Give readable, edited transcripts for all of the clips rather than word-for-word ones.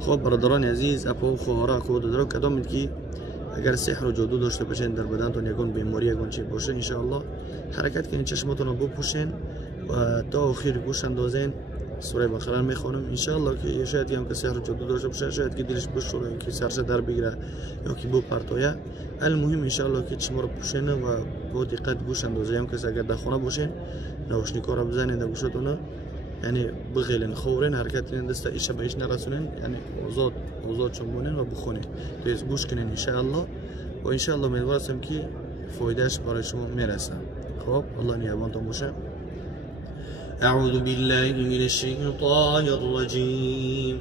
خب برادران عزیز اپو خورا خود درو کدام کی اگر سحر و جادو داشته باشین در بدنتون یگون بیماری یگون چی باشه ان شاء الله حرکت کنین چشماتون رو بپوشین و تا آخر گوش اندازین سوره بقره میخونم ان شاء الله که شاید هم که سحر و جادو داشته باشه شاید که دلش بشوره که سرش در بگیره یا که بو پرتویا المهم ان شاء الله که چشم رو پوشین و با دقت گوش اندازین که اگر در خونه باشین نوشنیکا رو بزنین در گوشتون یعنی بغیلن خورین حرکت کنین دسته ایش به ایش نرسونین یعنی اوزاد چنبونین و بخونین تو گوش کنین ان شاء الله و ان شاء الله امیدوارم که فایدهش برای شما میرسه. خب الله نگهبانتون باشه. اعوذ بالله من الشیطان الرجیم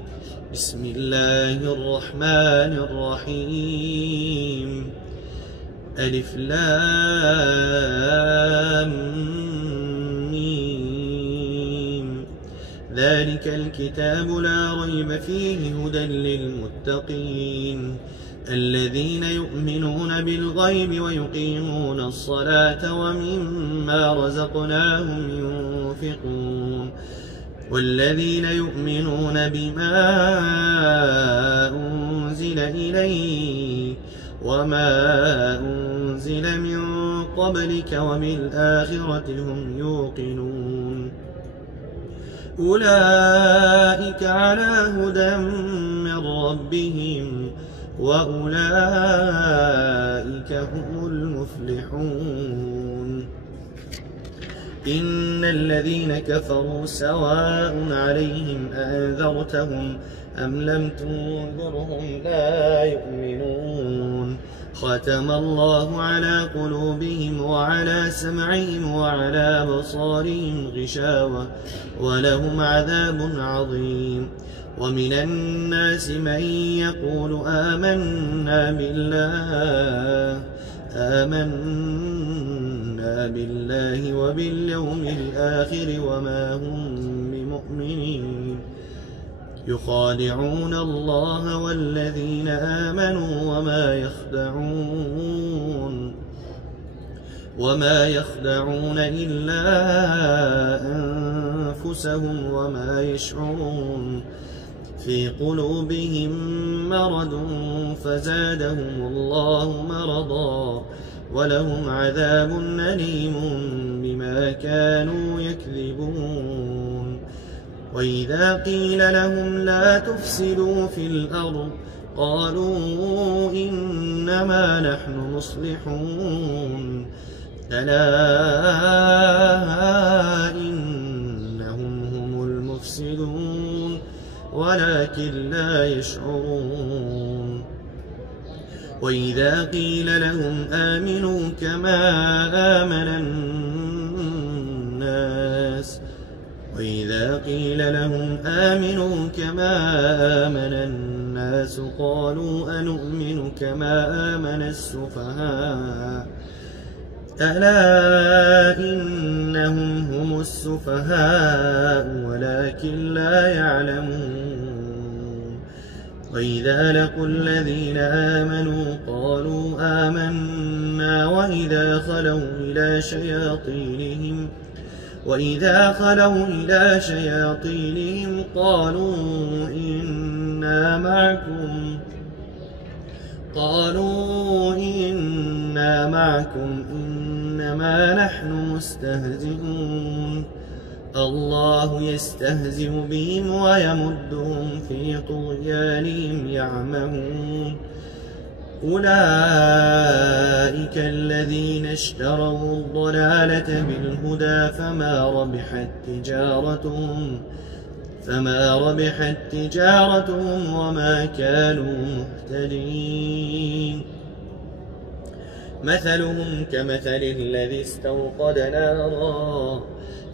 بسم الله الرحمن الرحیم الف لام ذلك الكتاب لا ريب فيه هدى للمتقين الذين يؤمنون بالغيب ويقيمون الصلاة ومما رزقناهم ينفقون والذين يؤمنون بما أنزل إليك وما أنزل من قبلك وبالآخرة هم يوقنون أولئك على هدى من ربهم وأولئك هم المفلحون إن الذين كفروا سواء عليهم أنذرتهم أم لم تنذرهم لا يؤمنون ختم الله على قلوبهم وعلى سمعهم وعلى بصارهم غشاوة ولهم عذاب عظيم ومن الناس من يقول آمنا بالله وباليوم الآخر وما هم بمؤمنين يخادعون الله والذين آمنوا وما يخدعون إلا أنفسهم وما يشعرون في قلوبهم مرض فزادهم الله مرضا ولهم عذاب أليم بما كانوا يكذبون وإذا قيل لهم لا تفسدوا في الأرض قالوا إنما نحن مصلحون ألا إنهم هم المفسدون ولكن لا يشعرون وإذا قيل لهم آمنوا كما آمن الناس قالوا أنؤمن كما آمن السفهاء ألا إنهم هم السفهاء ولكن لا يعلمون وإذا لقوا الذين آمنوا قالوا آمنا وإذا خلوا إلى شياطينهم قالوا إنا معكم إنما نحن مستهزئون الله يستهزئ بهم ويمدهم في طغيانهم يعمهون أولئك الذين اشتروا الضلالة بالهدى فما ربحت تجارتهم وما كانوا مهتدين مثلهم كمثل الذي استوقد نارا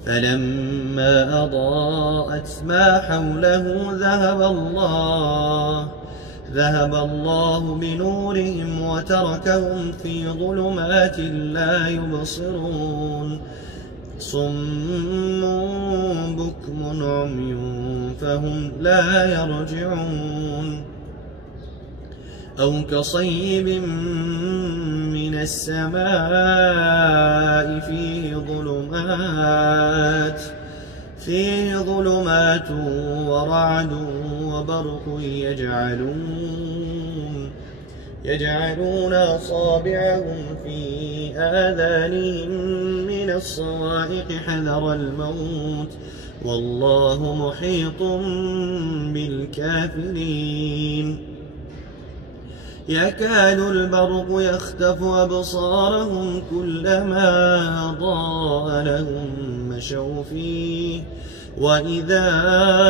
فلما أضاءت ما حوله ذهب الله بنورهم وتركهم في ظلمات لا يبصرون صم بكم عمي فهم لا يرجعون أو كصيب من السماء فيه ظلمات ورعد وبرق يجعلون أصابعهم في آذانهم من الصواعق حذر الموت والله محيط بالكافرين يكاد البرق يخطف أبصارهم كلما أضاء لهم مشوا فيه وإذا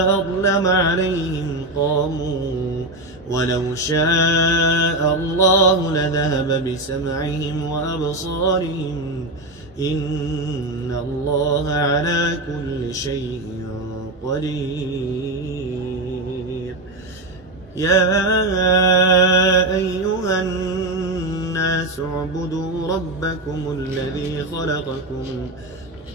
أظلم عليهم قاموا ولو شاء الله لذهب بسمعهم وأبصارهم إن الله على كل شيء قدير يا أيها الناس اعبدوا ربكم الذي خلقكم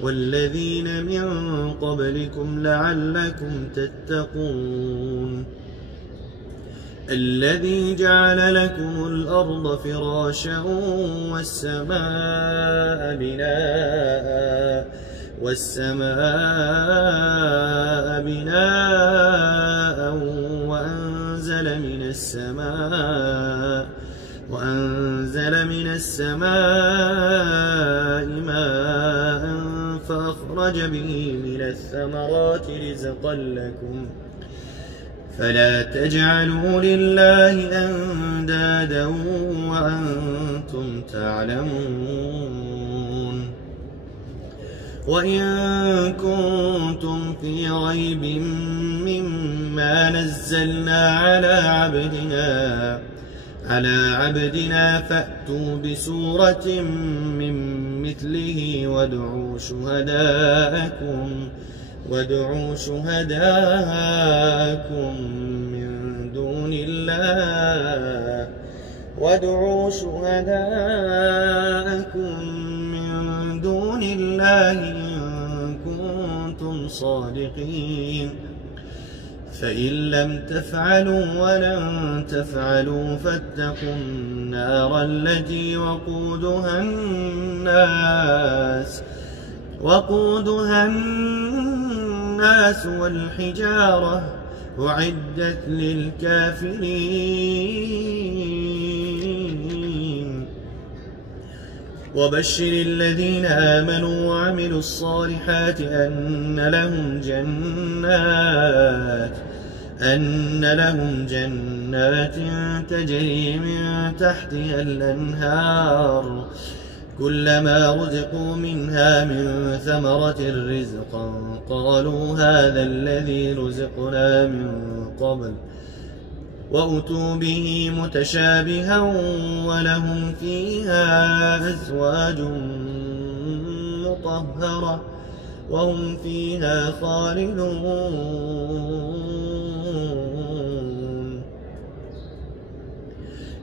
والذين من قبلكم لعلكم تتقون الذي جعل لكم الأرض فراشا والسماء بناء وأنزل من السماء ماء فأخرج به من الثمرات رزقا لكم فلا تجعلوا لله أندادا وأنتم تعلمون وإن كنتم في ريب مما نزلنا على عبدنا فأتوا بسورة من مثله وادعوا شهداءكم من دون الله إن كنتم صادقين فإن لم تفعلوا ولن تفعلوا فاتقوا النار التي وقودها الناس والحجارة أعدت للكافرين وبشر الذين آمنوا وعملوا الصالحات أن لهم جنات تجري من تحتها الأنهار كلما رزقوا منها من ثمرة رزقا قالوا هذا الذي رزقنا من قبل وأتوا به متشابها ولهم فيها أزواج مطهرة وهم فيها خالدون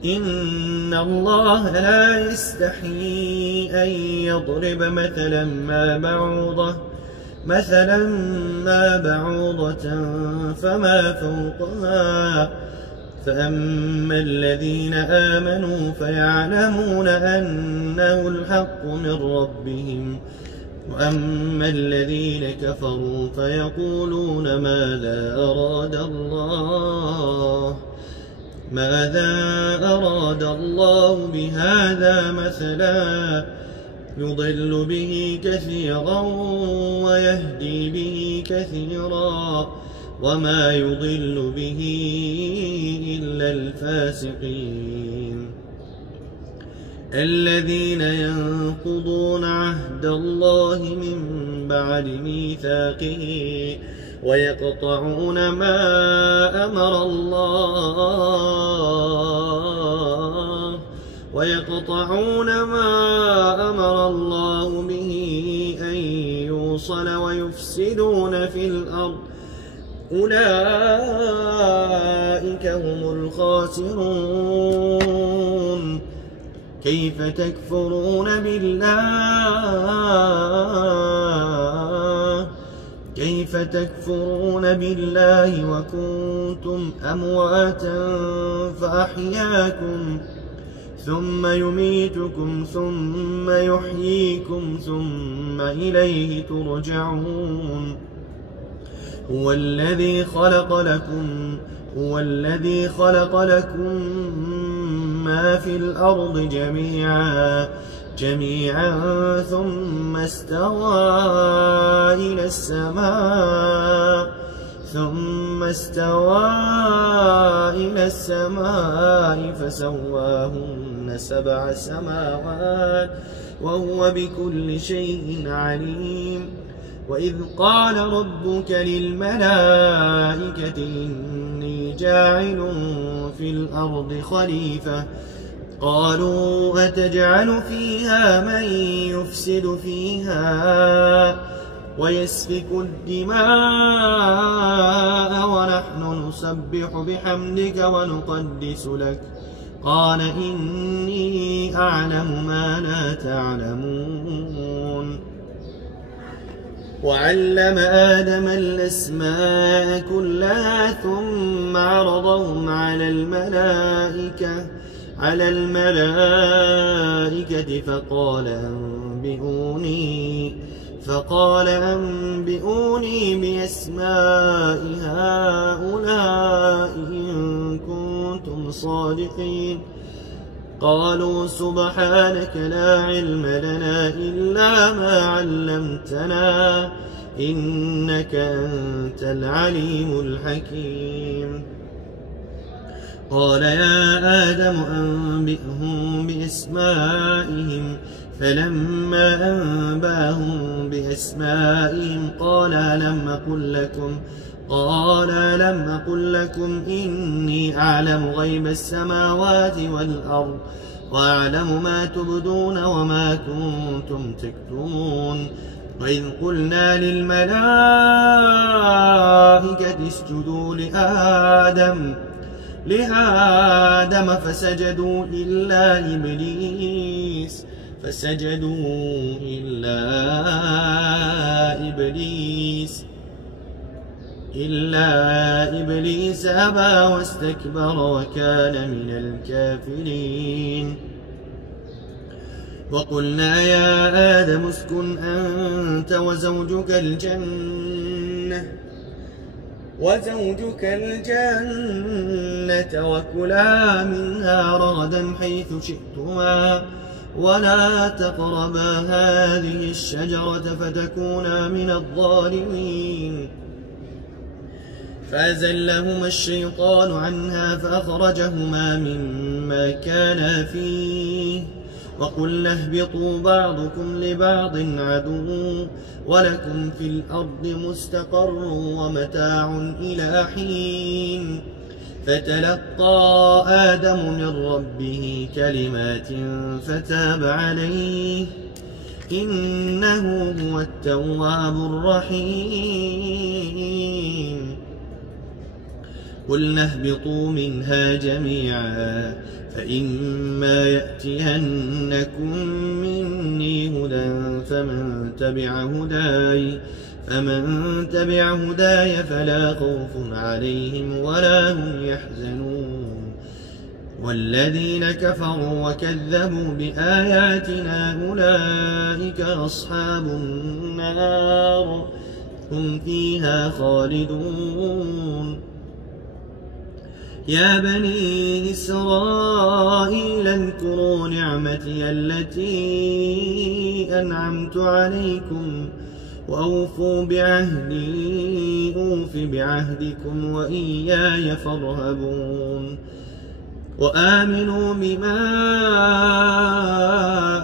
إن الله لا يستحيي أن يضرب مثلا ما بعوضة فما فوقها فأما الذين آمنوا فيعلمون أنه الحق من ربهم وأما الذين كفروا فيقولون ماذا أراد الله بهذا مثلا يضل به كثيرا ويهدي به كثيرا وما يضل به إلا الفاسقين الذين ينقضون عهد الله من بعد ميثاقه ويقطعون ما أمر الله به أن يوصل ويفسدون في الأرض أولئك هم الخاسرون كيف تكفرون بالله وكنتم أمواتا فأحياكم ثم يميتكم ثم يحييكم ثم إليه ترجعون هو هو الذي خلق لكم ما في الأرض جميعا ثم استوى إلى السماء فسواهن 7 سماوات وهو بكل شيء عليم. وإذ قال ربك للملائكة إني جاعل في الأرض خليفة قالوا أتجعل فيها من يفسد فيها ويسفك الدماء ونحن نسبح بحمدك ونقدس لك قال إني أعلم ما لا تعلمون. وعلم آدم الأسماء كلها ثم عرضهم على الملائكة فقال أنبئوني بأسماء هؤلاء إن كنتم صادقين. قالوا سبحانك لا علم لنا إلا ما علمتنا إنك أنت العليم الحكيم. قال يا آدم أنبئهم بأسمائهم فلما أنباهم بأسمائهم قال ألم أقل لكم إني أعلم غيب السماوات والأرض وأعلم ما تبدون وما كنتم تكتمون. وإذ قلنا للملائكة اسجدوا لآدم فسجدوا إلا إبليس أبى واستكبر وكان من الكافرين. وقلنا يا آدم اسكن أنت وزوجك الجنة وكلا منها رغدا حيث شئتما ولا تقربا هذه الشجرة فتكونا من الظالمين. فأزلهما الشيطان عنها فأخرجهما مما كانا فيه وقلنا اهبطوا بعضكم لبعض عدو ولكم في الأرض مستقر ومتاع إلى حين. فتلقى آدم من ربه كلمات فتاب عليه إنه هو التواب الرحيم. قلنا اهبطوا منها جميعا فإما يأتينكم مني هدى فمن تبع هداي فلا خوف عليهم ولا هم يحزنون. والذين كفروا وكذبوا بآياتنا أولئك أصحاب النار هم فيها خالدون. يا بني إسرائيل اذكروا نعمتي التي أنعمت عليكم وأوفوا بعهدي أوف بعهدكم وإياي فارهبون. وآمنوا بما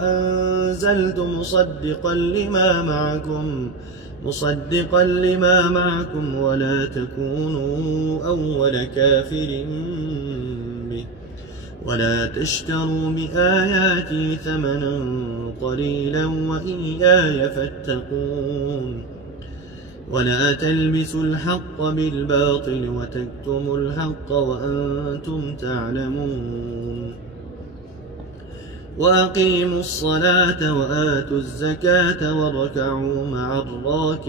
أنزلت مصدقا لما معكم ولا تكونوا أول كافر به ولا تشتروا بآياتي ثمنا قليلا وإياي فاتقون. ولا تلبسوا الحق بالباطل وتكتموا الحق وأنتم تعلمون. وأقيموا الصلاة وآتوا الزكاة واركعوا مع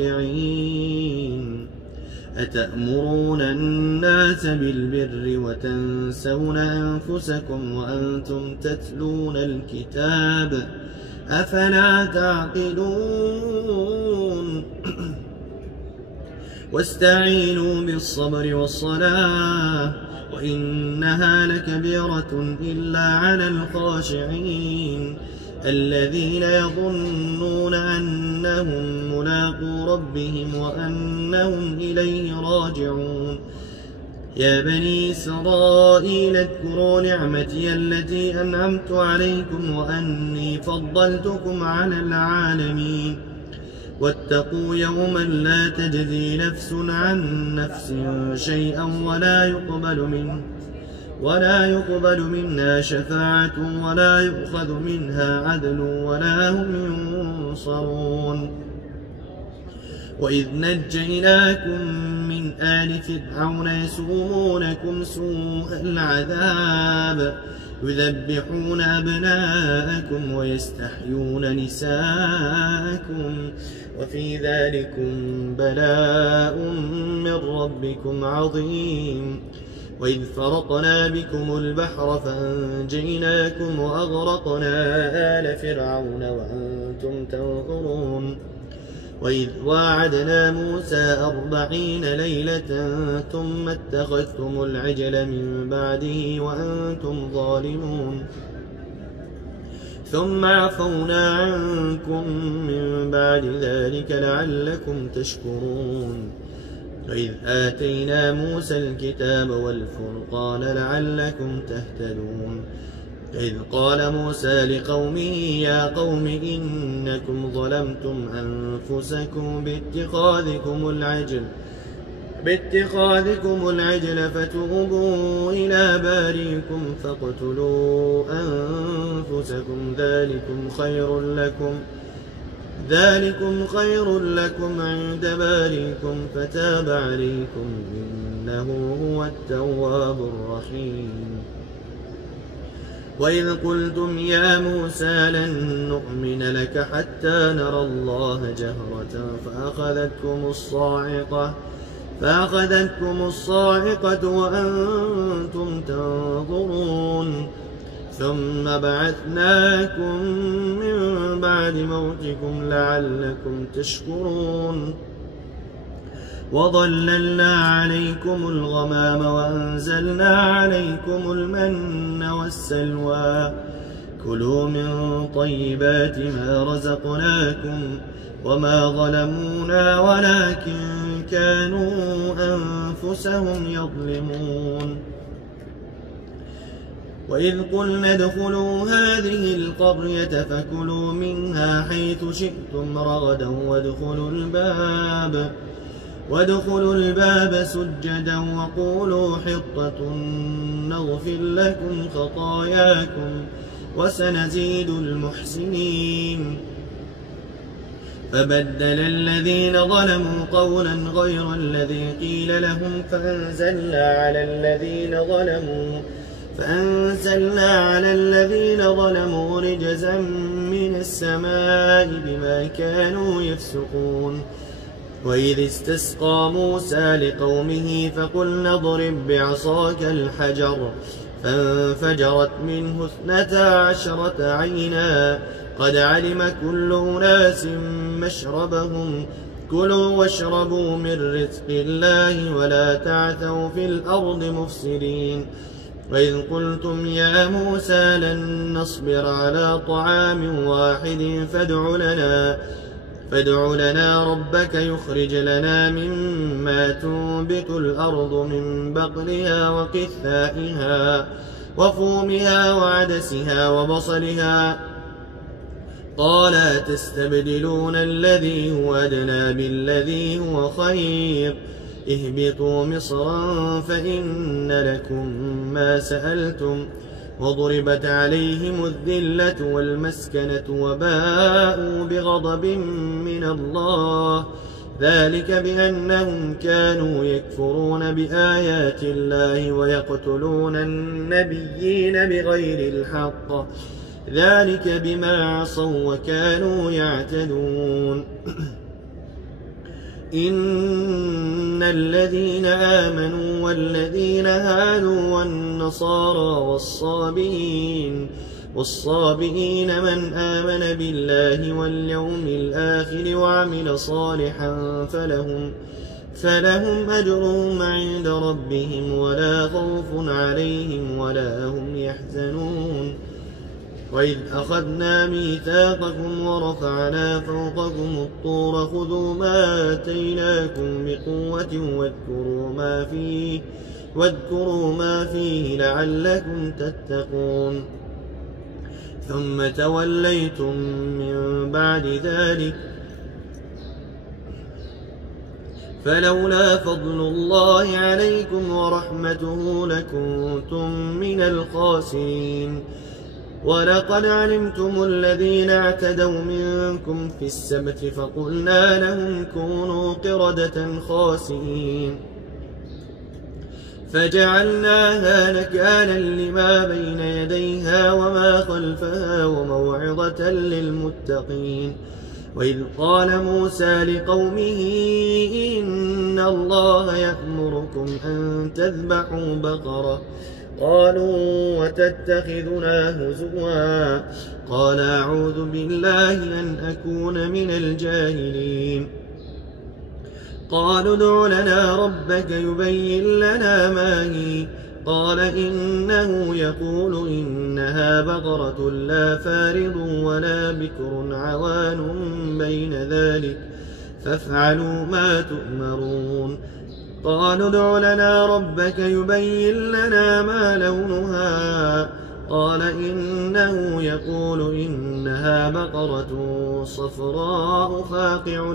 الراكعين. أتأمرون الناس بالبر وتنسون أنفسكم وأنتم تتلون الكتاب أفلا تعقلون. واستعينوا بالصبر والصلاة وإنها لكبيرة إلا على الخاشعين الذين يظنون أنهم ملاقو ربهم وأنهم إليه راجعون. يا بني إسرائيل اذكروا نعمتي التي أنعمت عليكم وأني فضلتكم على العالمين. واتقوا يوما لا تجزي نفس عن نفس شيئا ولا يقبل منها شفاعة ولا يؤخذ منها عدل ولا هم ينصرون. وإذ نجيناكم من آل فرعون يسومونكم سوء العذاب يذبحون أبناءكم ويستحيون نساءكم وفي ذلكم بلاء من ربكم عظيم. وإذ فرقنا بكم البحر فأنجيناكم وأغرقنا آل فرعون وأنتم تنظرون. وإذ واعدنا موسى 40 ليلة ثم اتخذتم العجل من بعده وأنتم ظالمون ثم عفونا عنكم من بعد ذلك لعلكم تشكرون. وإذ آتينا موسى الكتاب والفرقان لعلكم تهتدون. إذ قال موسى لقومه يا قوم إنكم ظلمتم أنفسكم باتخاذكم العجل فتوبوا إلى بارئكم فاقتلوا أنفسكم ذلكم خير لكم عند بارئكم فتاب عليكم إنه هو التواب الرحيم. وإذ قلتم يا موسى لن نؤمن لك حتى نرى الله جهرة فأخذتكم الصاعقة وأنتم تنظرون ثم بعثناكم من بعد موتكم لعلكم تشكرون. وظللنا عليكم الغمام وأنزلنا عليكم المن والسلوى كلوا من طيبات ما رزقناكم وما ظلمونا ولكن كانوا أنفسهم يظلمون. وإذ قلنا ادخلوا هذه القرية فكلوا منها حيث شئتم رغدا وادخلوا الباب سجدا وقولوا حطة نغفر لكم خطاياكم وسنزيد المحسنين. فبدل الذين ظلموا قولا غير الذي قيل لهم فأنزلنا على الذين ظلموا رجزا من السماء بما كانوا يفسقون. وإذ استسقى موسى لقومه فقلنا اضرب بعصاك الحجر فانفجرت منه 12 عينا قد علم كل أناس مشربهم كلوا واشربوا من رزق الله ولا تعثوا في الأرض مفسدين. وإذ قلتم يا موسى لن نصبر على طعام واحد فادع لنا ربك يخرج لنا مما تنبت الأرض من بقلها وقثائها وفومها وعدسها وبصلها قال تستبدلون الذي هو أدنى بالذي هو خير اهبطوا مصرا فإن لكم ما سألتم وضربت عليهم الذلة والمسكنة وباءوا بغضب من الله ذلك بأنهم كانوا يكفرون بآيات الله ويقتلون النبيين بغير الحق ذلك بما عصوا وكانوا يعتدون. إن الذين آمنوا والذين هادوا والنصارى والصابئين من آمن بالله واليوم الآخر وعمل صالحا فلهم أجرهم عند ربهم ولا خوف عليهم ولا هم يحزنون. وإذ أخذنا ميثاقكم ورفعنا فوقكم الطور خذوا ما آتيناكم بقوة واذكروا ما فيه لعلكم تتقون. ثم توليتم من بعد ذلك فلولا فضل الله عليكم ورحمته لكنتم من الخاسرين. ولقد علمتم الذين اعتدوا منكم في السبت فقلنا لهم كونوا قردة خاسئين فجعلناها نكالا لما بين يديها وما خلفها وموعظة للمتقين. وإذ قال موسى لقومه إن الله يأمركم أن تذبحوا بقرة قالوا وتتخذنا هزوا قال أعوذ بالله أن أكون من الجاهلين. قالوا ادع لنا ربك يبين لنا ما هي قال إنه يقول إنها بقرة لا فارض ولا بكر عوان بين ذلك فافعلوا ما تؤمرون. قالوا ادع لنا ربك يبين لنا ما لونها قال إنه يقول إنها بقرة صفراء فاقع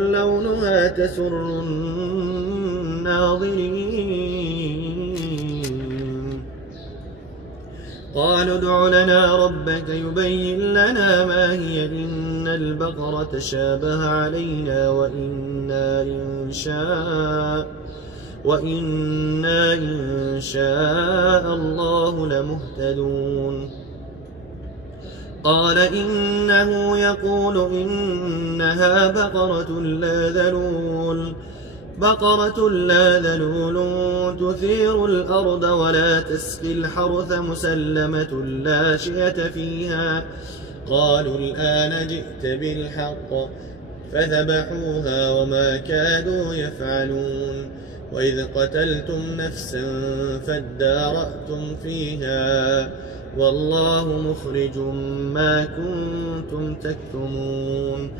لونها تسر الناظرين. قالوا ادع لنا ربك يبين لنا ما هي إن البقرة شابه علينا وإنا إن شاء الله لمهتدون. قال إنه يقول إنها بقرة لا ذلول تثير الأرض ولا تسقي الحرث مسلمة لا شية فيها. قالوا الآن جئت بالحق فذبحوها وما كادوا يفعلون. وإذ قتلتم نفسا فادارأتم فيها والله مخرج ما كنتم تكتمون.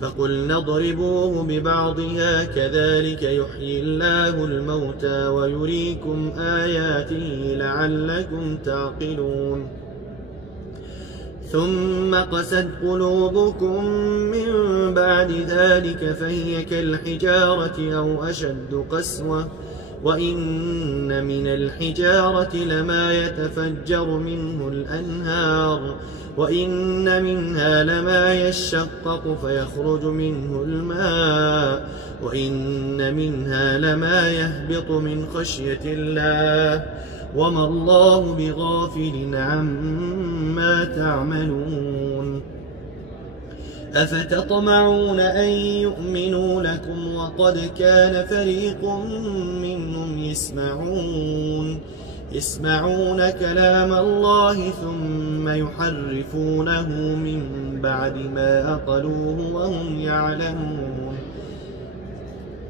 فقلنا اضربوه ببعضها كذلك يحيي الله الموتى ويريكم آياته لعلكم تعقلون. ثم قست قلوبكم من بعد ذلك فهي كالحجارة أو أشد قسوة وإن من الحجارة لما يتفجر منه الأنهار وإن منها لما يشقق فيخرج منه الماء وإن منها لما يهبط من خشية الله وما الله بغافل عما تعملون. أفتطمعون أن يؤمنوا لكم وقد كان فريق منهم يسمعون كلام الله ثم يحرفونه من بعد ما أقلوه وهم يعلمون.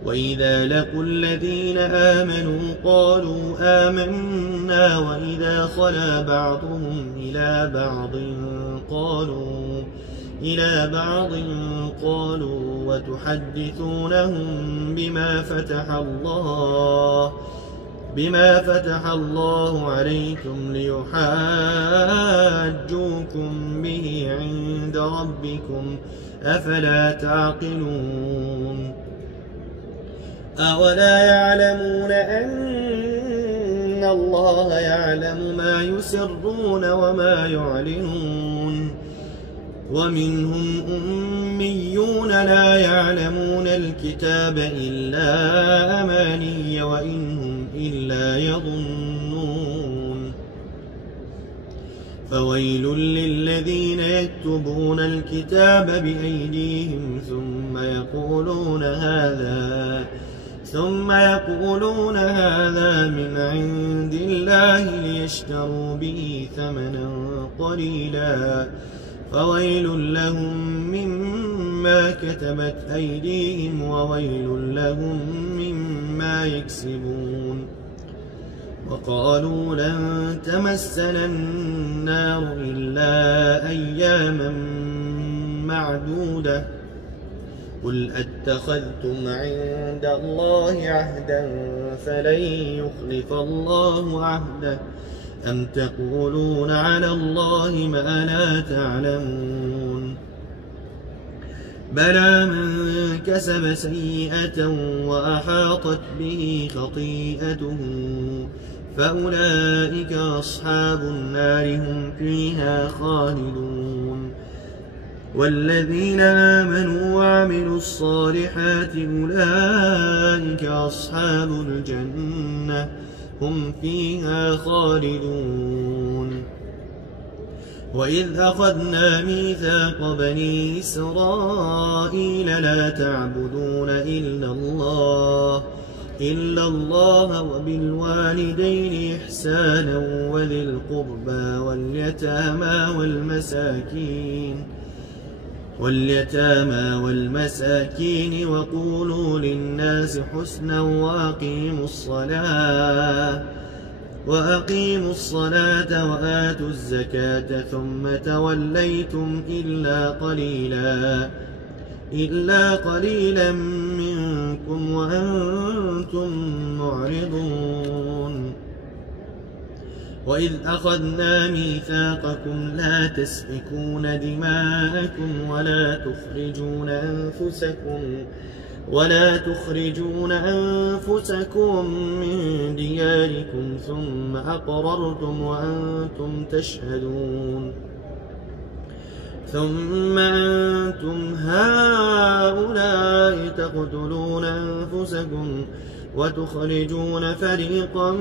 وإذا لقوا الذين آمنوا قالوا آمنا وإذا خلا بعضهم إلى بعض قالوا وتحدثونهم بما فتح الله عليكم ليحاجوكم به عند ربكم أفلا تعقلون. أولا يعلمون أن الله يعلم ما يسرون وما يعلنون. ومنهم أميون لا يعلمون الكتاب إلا أماني وإنهم إلا يظنون. فويل للذين يكتبون الكتاب بأيديهم ثم يقولون هذا من عند الله ليشتروا به ثمنا قليلا فويل لهم مما بما كتبت أيديهم وويل لهم مما يكسبون. وقالوا لن تمسنا النار إلا أياما معدودة قل أتخذتم عند الله عهدا فلن يخلف الله عهده أم تقولون على الله ما لا تعلمون. بلى من كسب سيئة وأحاطت به خطيئته فأولئك أصحاب النار هم فيها خالدون. والذين آمنوا وعملوا الصالحات أولئك أصحاب الجنة هم فيها خالدون. وإذ أخذنا ميثاق بني إسرائيل لا تعبدون إلا الله وبالوالدين إحسانا وذي القربى واليتامى والمساكين وقولوا للناس حسنا وأقيموا الصلاة وآتوا الزكاة ثم توليتم إلا قليلا منكم وأنتم معرضون. وإذ أخذنا ميثاقكم لا تسفكون دماءكم ولا تخرجون أنفسكم من دياركم ثم أقررتم وأنتم تشهدون. ثم أنتم هؤلاء تقتلون أنفسكم وتخرجون فريقا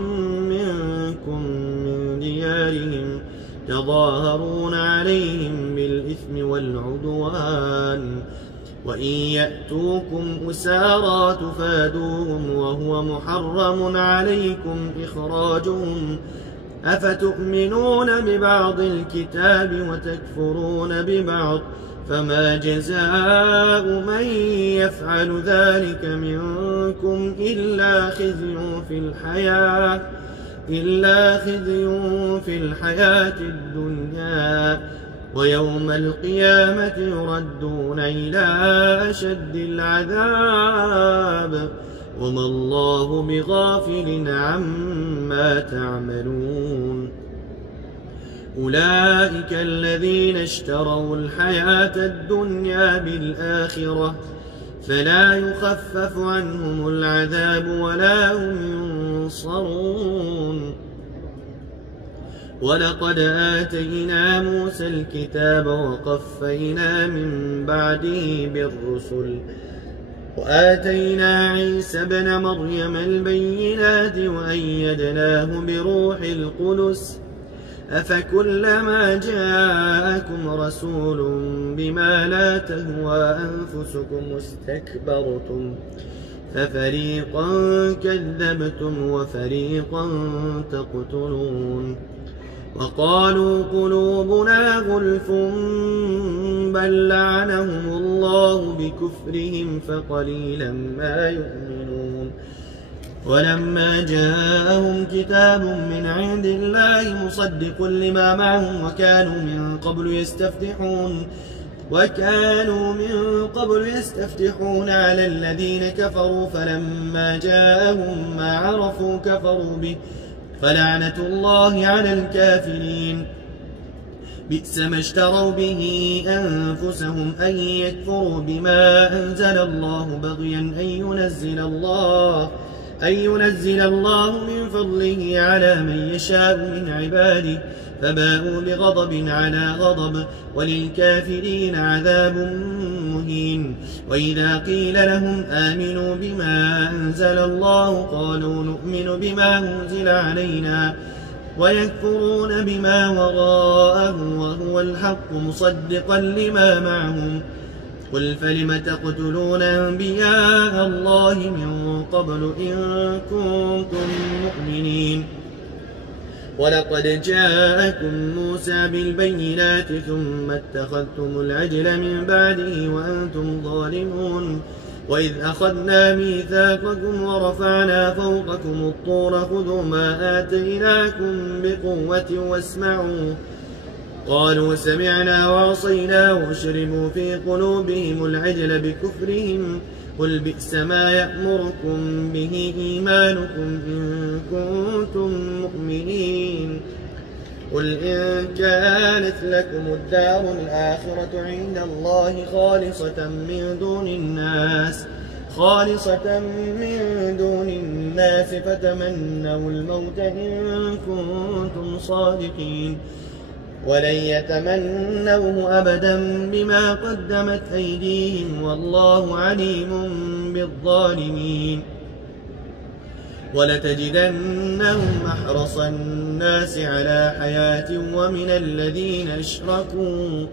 منكم من ديارهم تظاهرون عليهم بالإثم والعدوان وإن يأتوكم أسارى تفادوهم وهو محرم عليكم إخراجهم أفتؤمنون ببعض الكتاب وتكفرون ببعض فما جزاء من يفعل ذلك منكم إلا خزي في الحياة الدنيا ويوم القيامة يردون إلى أشد العذاب وما الله بغافل عما تعملون. أولئك الذين اشتروا الحياة الدنيا بالآخرة فلا يخفف عنهم العذاب ولا هم ينصرون. ولقد آتينا موسى الكتاب وقفينا من بعده بالرسل وآتينا عيسى ابن مريم البينات وأيدناه بروح القدس أفكلما جاءكم رسول بما لا تهوى أنفسكم استكبرتم ففريقا كذبتم وفريقا تقتلون. وقالوا قلوبنا غلف بل لعنهم الله بكفرهم فقليلا ما يؤمنون. ولما جاءهم كتاب من عند الله مصدق لما معهم وكانوا من قبل يستفتحون على الذين كفروا فلما جاءهم ما عرفوا كفروا به فلعنة الله على الكافرين. بئس ما اشتروا به أنفسهم أن يكفروا بما أنزل الله بغيا أن ينزل الله من فضله على من يشاء من عباده فباءوا بغضب على غضب وللكافرين عذاب مهين. وإذا قيل لهم آمنوا بما أنزل الله قالوا نؤمن بما أنزل علينا ويكفرون بما وراءه وهو الحق مصدقا لما معهم قل فلم تقتلون أنبياء الله من قبل إن كنتم مؤمنين ولقد جاءكم موسى بالبينات ثم اتخذتم العجل من بعده وأنتم ظالمون وإذ أخذنا ميثاقكم ورفعنا فوقكم الطور خذوا ما آتيناكم بقوة واسمعوا قالوا سمعنا وعصينا واشربوا في قلوبهم العجل بكفرهم قل بئس ما يأمركم به إيمانكم إن كنتم مؤمنين قل إن كانت لكم الدار الآخرة عند الله خالصة من دون الناس فتمنوا الموت إن كنتم صادقين ولن يتمنوه أبدا بما قدمت أيديهم والله عليم بالظالمين ولتجدنهم أحرص الناس على حياة ومن الذين أشركوا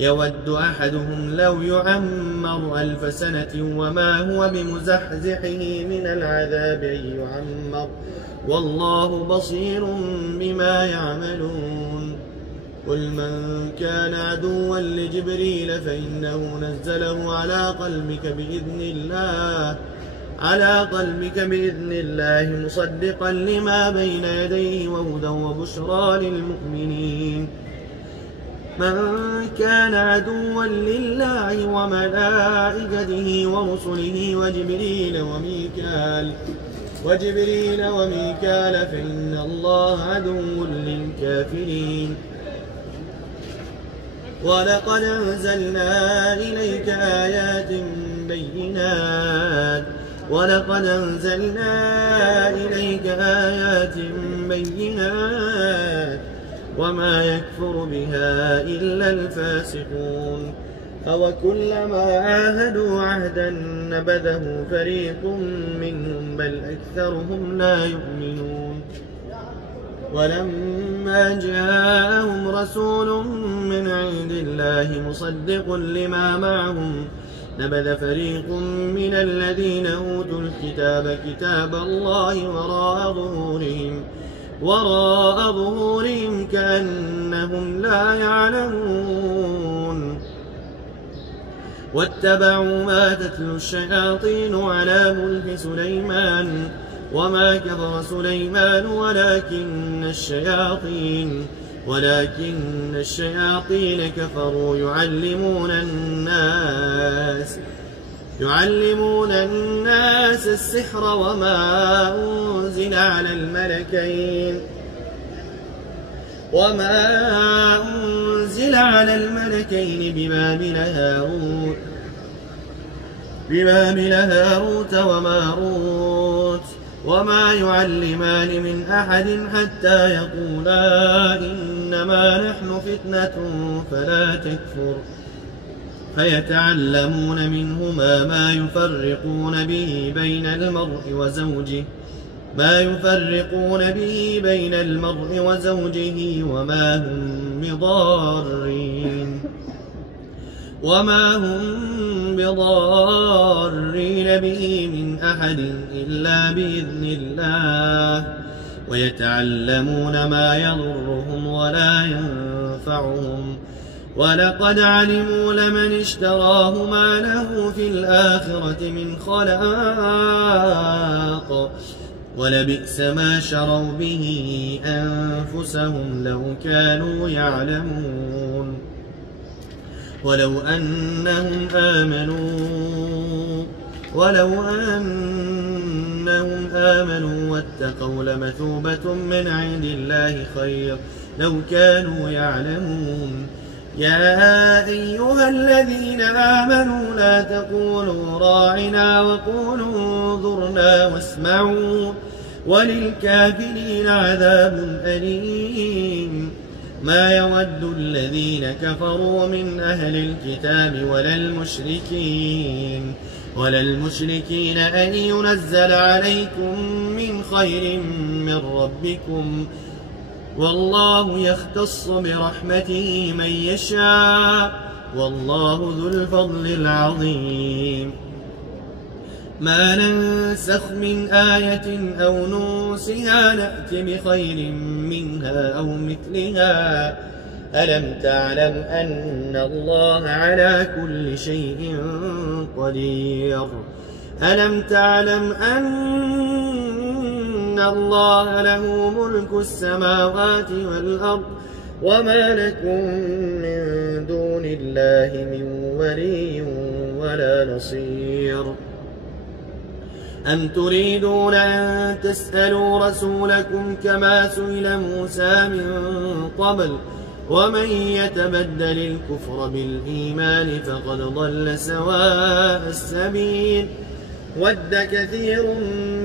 يود أحدهم لو يعمر 1000 سنة وما هو بمزحزحه من العذاب أن يعمر والله بصير بما يعملون قل من كان عدوا لجبريل فإنه نزله على قلبك بإذن الله مصدقا لما بين يديه وهدى وبشرى للمؤمنين من كان عدوا لله وملائكته ورسله وجبريل وميكال فإن الله عدو للكافرين ولقد أنزلنا إليك آيات بينات وما يكفر بها إلا الفاسقون أوكلما عاهدوا عهدا نبذه فريق منهم بل أكثرهم لا يؤمنون ولما جاءهم رسول من عند الله مصدق لما معهم نبذ فريق من الذين أوتوا الكتاب كتاب الله وراء ظهورهم كأنهم لا يعلمون واتبعوا ما تتلو الشياطين على ملك سليمان وما كفر سليمان ولكن الشياطين كفروا يعلمون الناس السحر وما أنزل على الملكين ببابل هاروت وماروت وما يعلمان من أحد حتى يقولا إنما نحن فتنة فلا تكفر فيتعلمون منهما ما يفرقون به بين المرء وزوجه وما هم بضارين به من أحد إلا بإذن الله ويتعلمون ما يضرهم ولا ينفعهم ولقد علموا لمن اشتراه ما له في الآخرة من خلاق ولبئس ما شروا به أنفسهم لو كانوا يعلمون ولو أنهم آمنوا واتقوا لمثوبة من عند الله خير لو كانوا يعلمون يا أيها الذين آمنوا لا تقولوا راعنا وقولوا انظرنا واسمعوا وللكافرين عذاب أليم ما يود الذين كفروا من أهل الكتاب ولا المشركين أن ينزل عليكم من خير من ربكم والله يختص برحمته من يشاء والله ذو الفضل العظيم ما ننسخ من آية أو ننسها نأت بخير منها أو مثلها ألم تعلم أن الله على كل شيء قدير ألم تعلم أن الله له ملك السماوات والأرض وما لكم من دون الله من ولي ولا نصير أم تريدون أن تسألوا رسولكم كما سئل موسى من قبل ومن يتبدل الكفر بالإيمان فقد ضل سواء السبيل ود كثير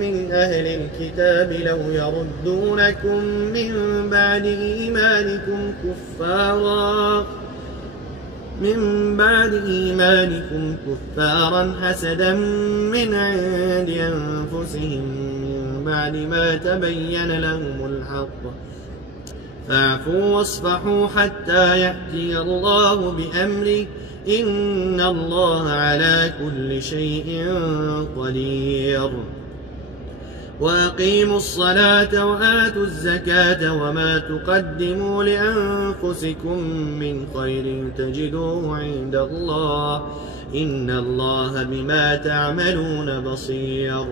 من أهل الكتاب لو يردونكم من بعد إيمانكم كفارا حسدا من عند أنفسهم من بعد ما تبين لهم الحق فاعفوا واصفحوا حتى يأتي الله بأمره إن الله على كل شيء قدير وأقيموا الصلاة وآتوا الزكاة وما تقدموا لأنفسكم من خير تجدوه عند الله إن الله بما تعملون بصير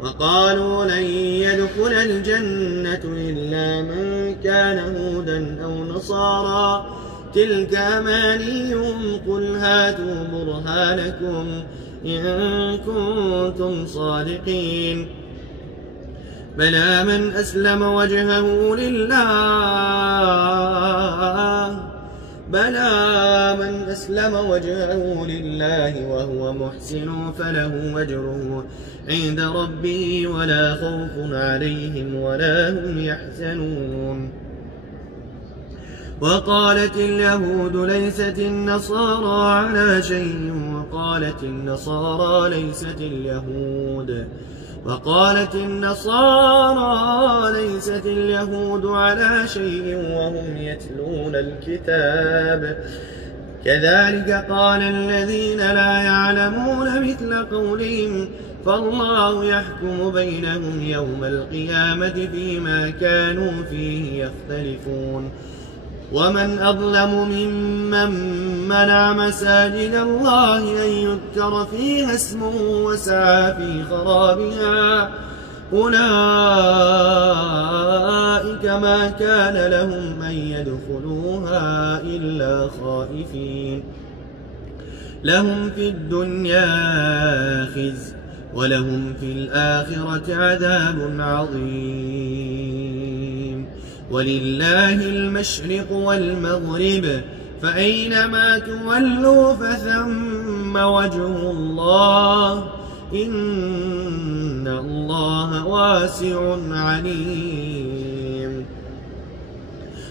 وقالوا لن يدخل الجنة إلا من كان هودا أو نصارى تلك أمانيهم قل هاتوا برهانكم إن كنتم صادقين بلى من أسلم وجهه لله وهو محسن فله أجره عند ربه ولا خوف عليهم ولا هم يحزنون وقالت اليهود ليست النصارى على شيء وقالت النصارى ليست اليهود على شيء وهم يتلون الكتاب كذلك قال الذين لا يعلمون مثل قولهم فالله يحكم بينهم يوم القيامة فيما كانوا فيه يختلفون ومن أظلم ممن منع مساجد الله أن يذكر فيها اسمه وسعى في خرابها أولئك ما كان لهم أن يدخلوها إلا خائفين لهم في الدنيا خزي ولهم في الآخرة عذاب عظيم ولله المشرق والمغرب فأينما تولوا فثم وجه الله إن الله واسع عليم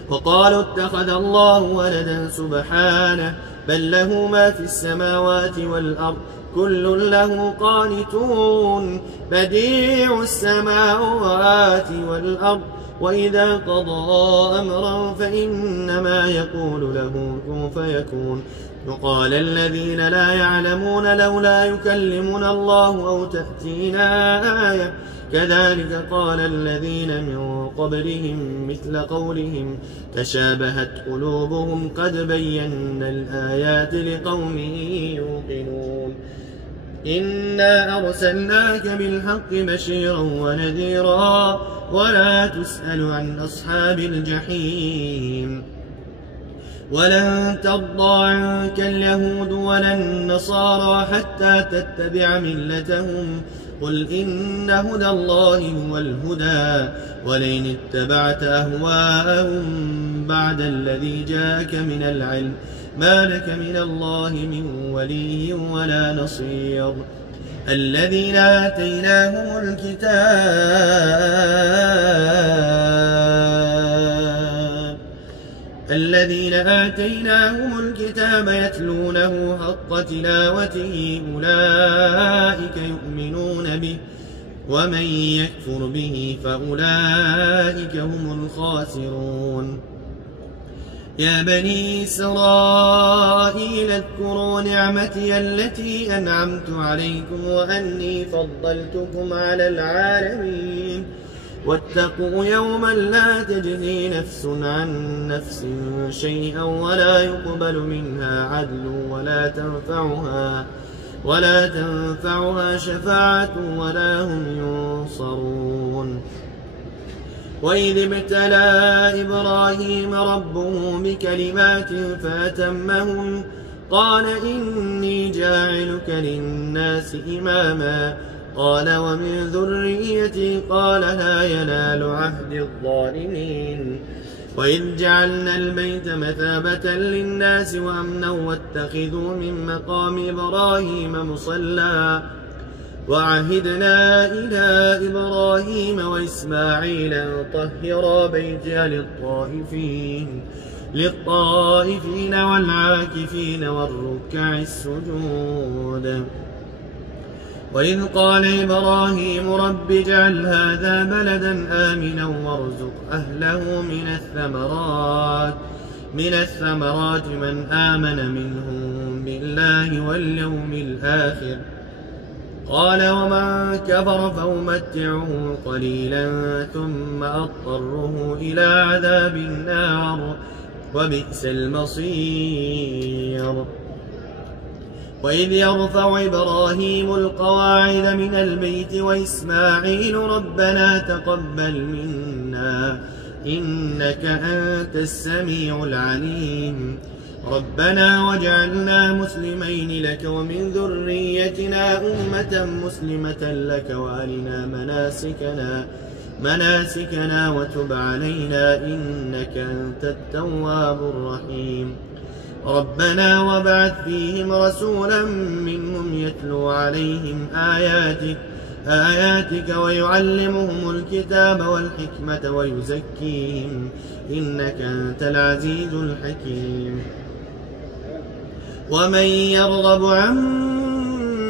وقالوا اتخذ الله ولدا سبحانه بل له ما في السماوات والأرض كل له قانتون بديع السماوات والأرض وإذا قضى أمرا فإنما يقول له كن فيكون وقال الذين لا يعلمون لولا يكلمنا الله أو تأتينا آية كذلك قال الذين من قبلهم مثل قولهم تشابهت قلوبهم قد بينا الآيات لقوم يوقنون إنا أرسلناك بالحق بشيرا ونذيرا ولا تسأل عن أصحاب الجحيم ولن ترضى عنك اليهود ولا النصارى حتى تتبع ملتهم قل إن هدى الله هو الهدى ولئن اتبعت أهواءهم بعد الذي جاءك من العلم ما لك من الله من ولي ولا نصير الذين آتيناهم الكتاب يتلونه حق تلاوته أولئك يؤمنون به ومن يكفر به فأولئك هم الخاسرون يا بني إسرائيل اذكروا نعمتي التي أنعمت عليكم وأني فضلتكم على العالمين واتقوا يوما لا تجزي نفس عن نفس شيئا ولا يقبل منها عدل ولا تنفعها شفاعة ولا هم ينصرون. وإذ ابتلى إبراهيم ربه بكلمات فأتمهن قال إني جاعلك للناس إماما قال ومن ذريتي قال لا ينال عهد الظالمين. وإذ جعلنا البيت مثابة للناس وأمنا واتخذوا من مقام إبراهيم مصلى وعهدنا إلى إبراهيم وإسماعيل أن طهرا بيتي للطائفين والعاكفين والركع السجود. وإذ قال إبراهيم رب اجعل هذا بلدا آمنا وارزق أهله من الثمرات من آمن منهم بالله واليوم الآخر قال ومن كفر فأمتعه قليلا ثم أضطره إلى عذاب النار وبئس المصير. وإذ يرفع إبراهيم القواعد من البيت وإسماعيل ربنا تقبل منا إنك أنت السميع العليم ربنا واجعلنا مسلمين لك ومن ذريتنا أمة مسلمة لك وأرنا مناسكنا وتب علينا إنك أنت التواب الرحيم. ربنا وابعث فيهم رسولا منهم يتلو عليهم آياتك ويعلمهم الكتاب والحكمة ويزكيهم إنك أنت العزيز الحكيم. ومن يرغب عن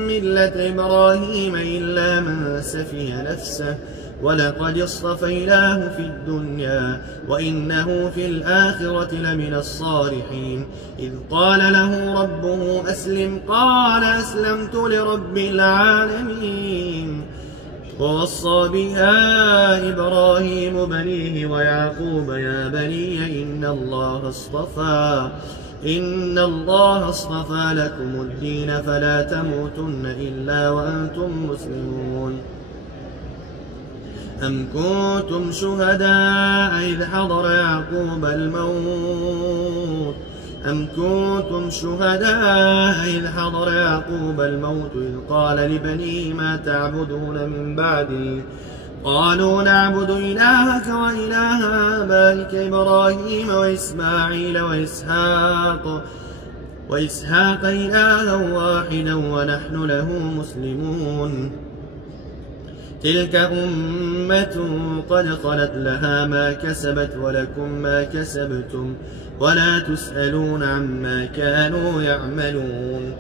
ملة إبراهيم إلا من سفي نفسه ولقد اصطفيناه في الدنيا وإنه في الآخرة لمن الصالحين. إذ قال له ربه أسلم قال أسلمت لرب العالمين. ووصى بها إبراهيم بنيه ويعقوب يا بني إن الله اصطفى لكم الدين فلا تموتن إلا وأنتم مسلمون. أم كنتم شهداء إذ حضر يعقوب الموت إذ قال لبنيه ما تعبدون من بعدي قالوا نعبد إلهك وإله آبائك إبراهيم وإسماعيل وإسحاق إلها واحدا ونحن له مسلمون. تلك أمة قد خلت لها ما كسبت ولكم ما كسبتم ولا تسألون عما كانوا يعملون.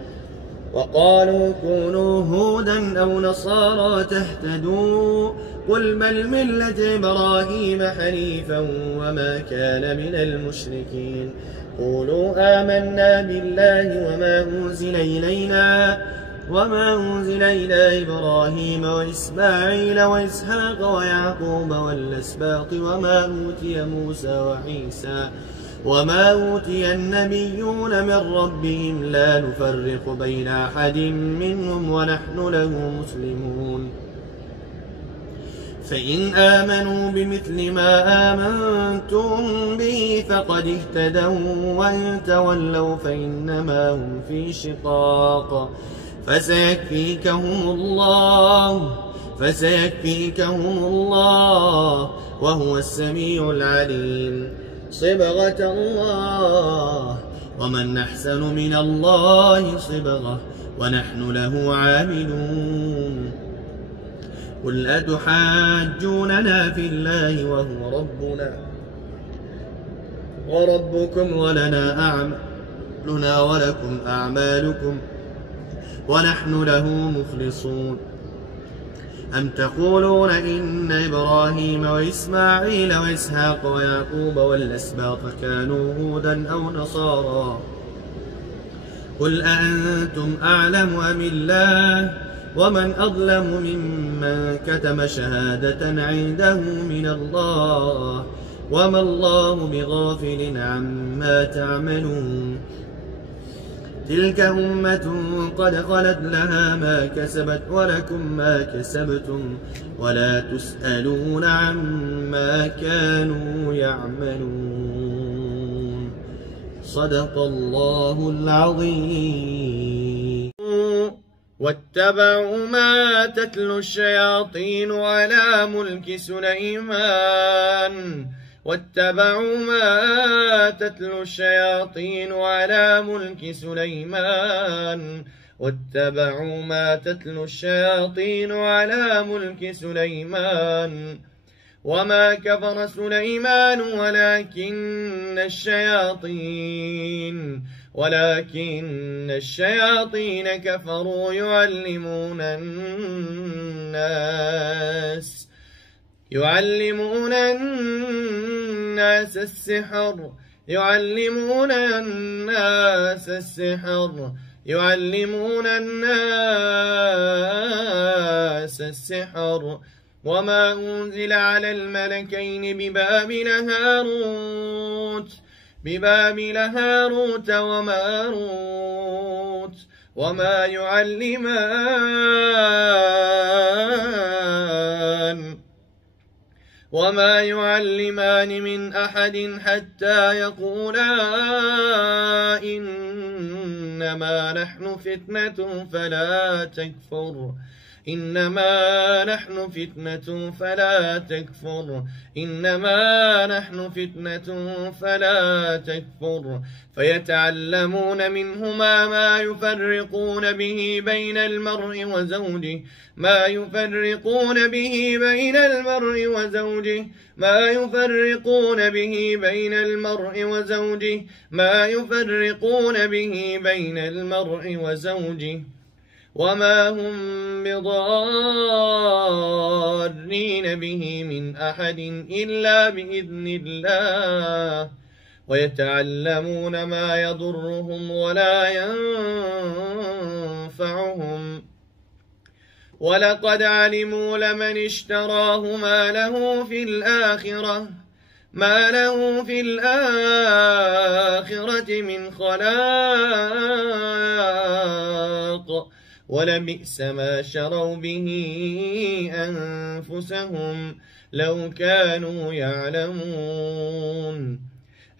وقالوا كونوا هودا أو نصارى تهتدوا قل بل ملة إبراهيم حنيفا وما كان من المشركين. قولوا آمنا بالله وما أنزل إلى إبراهيم وإسماعيل وإسحاق ويعقوب والأسباط وما أوتي النبيون من ربهم لا نفرق بين أحد منهم ونحن له مسلمون. فإن آمنوا بمثل ما آمنتم به فقد اهتدوا وإن تولوا فإنما هم في شقاق فسيكفيكهم الله وهو السميع العليم. صبغة الله ومن أحسن من الله صبغة ونحن له عابدون. قل أتحاجوننا في الله وهو ربنا وربكم ولنا أعمالنا ولكم أعمالكم ونحن له مخلصون. أم تقولون إن إبراهيم وإسماعيل وإسحاق ويعقوب والأسباط كانوا هودا أو نصارى قل أأنتم أعلم أم الله ومن أظلم ممن كتم شهادة عنده من الله وما الله بغافل عما تعملون تلك أمة قد خلت لها ما كسبت ولكم ما كسبتم ولا تسألون عما كانوا يعملون صدق الله العظيم واتبعوا ما تتلو الشياطين على ملك سليمان واتبعوا ما تتلو الشياطين على ملك سليمان واتبعوا ما تتلو الشياطين على ملك سليمان وما كفر سليمان ولكن الشياطين كفروا يعلمون الناس السحر وما أنزل على الملكين ببابل هاروت وماروت وما يعلمان من أحد حتى يقولا إنما نحن فتنة فلا تكفر فيتعلمون منهما ما يفرقون به بين المرء وزوجه ما يفرقون به بين المرء وزوجه وما هم بضارين به من أحد إلا بإذن الله ويتعلمون ما يضرهم ولا ينفعهم ولقد علموا لمن اشتراه ما له في الآخرة من خلاق ولبئس ما شروا به أنفسهم لو كانوا يعلمون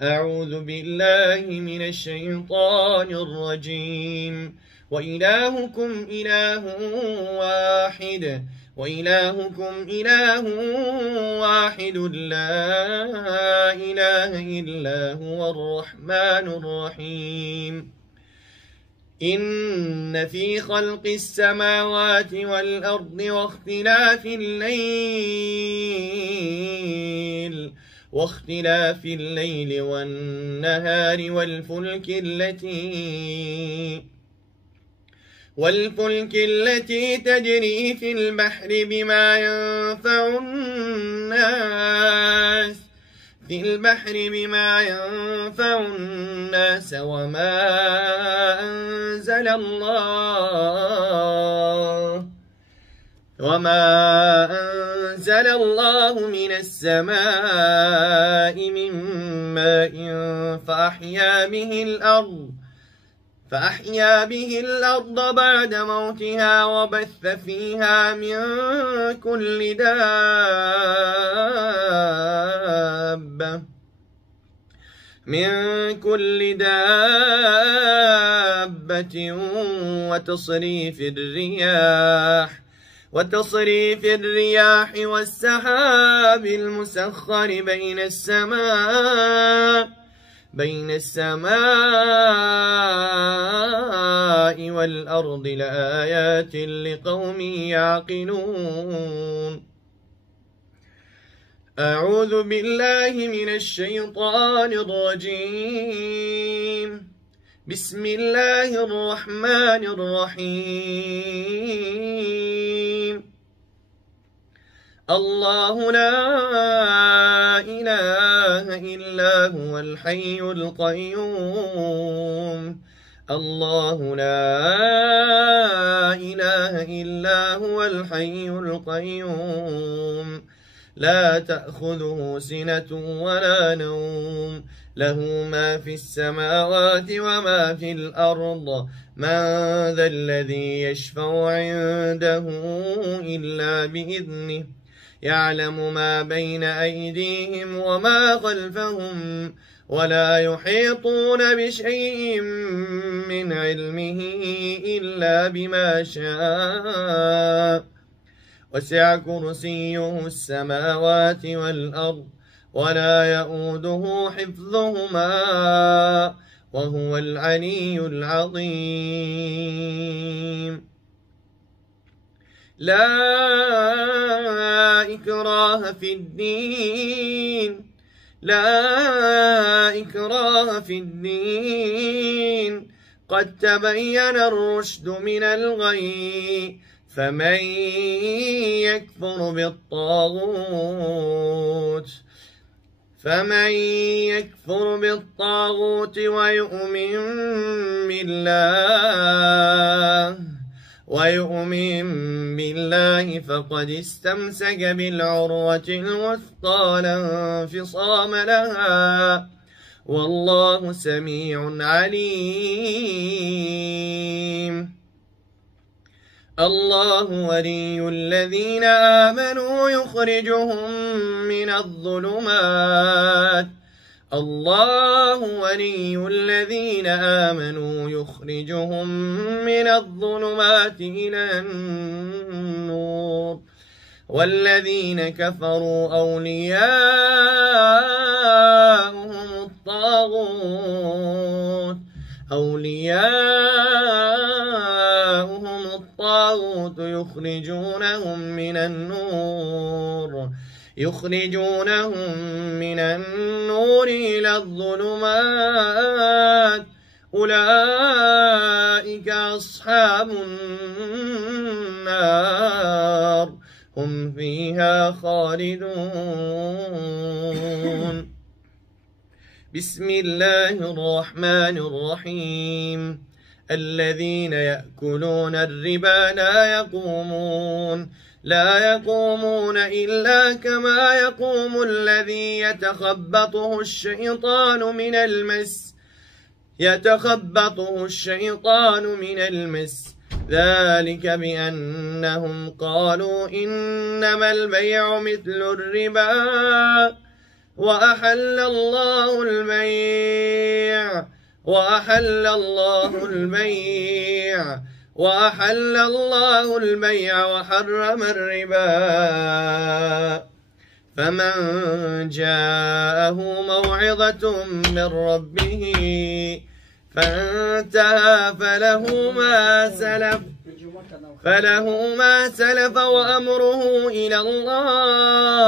أعوذ بالله من الشيطان الرجيم وإلهكم إله واحد لا إله إلا هو الرحمن الرحيم إن في خلق السماوات والأرض واختلاف الليل والنهار والفلك التي تجري في البحر بما ينفع الناس وما أنزل الله من السماء من ماء فأحيا به الأرض بعد موتها وبث فيها من كل دابة وتصريف الرياح والسحاب المسخر بين السماء والأرض لآيات لقوم يعقلون أعوذ بالله من الشيطان الرجيم بسم الله الرحمن الرحيم الله لا إله إلا هو الحي القيوم الله لا إله إلا هو الحي القيوم لا تأخذه سنة ولا نوم له ما في السماوات وما في الأرض من ذا الذي يشفع عنده إلا بإذنه يعلم ما بين أيديهم وما خلفهم ولا يحيطون بشيء من علمه إلا بما شاء وسع كرسيه السماوات والأرض ولا يؤوده حفظهما وهو العلي العظيم لا إكراه في الدين لا إكراه في الدين قد تبين الرشد من الغي فمن يكفر بالطاغوت ويؤمن بالله فقد استمسك بالعروة الوثقى لا انفصام لها والله سميع عليم الله ولي الذين آمنوا يخرجهم من الظلمات إلى النور والذين كفروا أولياؤهم الطاغوت يخرجونهم من النور إلى الظلمات أولئك أصحاب النار هم فيها خالدون بسم الله الرحمن الرحيم الذين يأكلون الربا لا يقومون إلا كما يقوم الذي يتخبطه الشيطان من المس ذلك بأنهم قالوا إنما البيع مثل الربا وأحل الله البيع وحرم الربا فمن جاءه موعظة من ربه فانتهى فله ما سلف وأمره إلى الله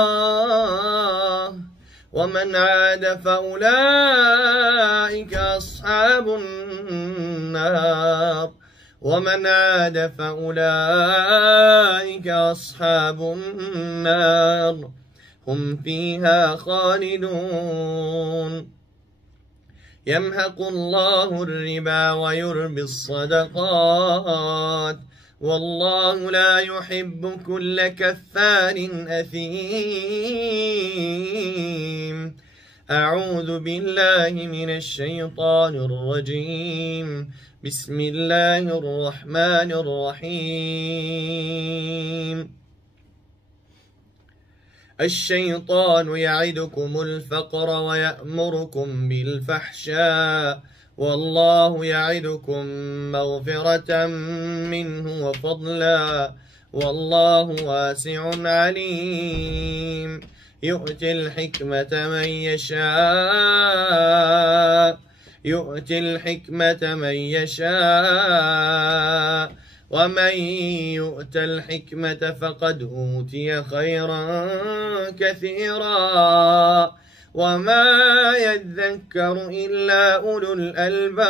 ومن عاد فأولئك أصحاب النار هم فيها خالدون يمحق الله الربا ويربي الصدقات والله لا يحب كل كفار أثيم أعوذ بالله من الشيطان الرجيم بسم الله الرحمن الرحيم الشيطان يعدكم الفقر ويأمركم بالفحشاء والله يعدكم مغفرة منه وفضلا والله واسع عليم يؤتي الحكمة من يشاء ومن يؤت الحكمة فقد أوتي خيرا كثيرا وما يذكر إلا أولو الألباب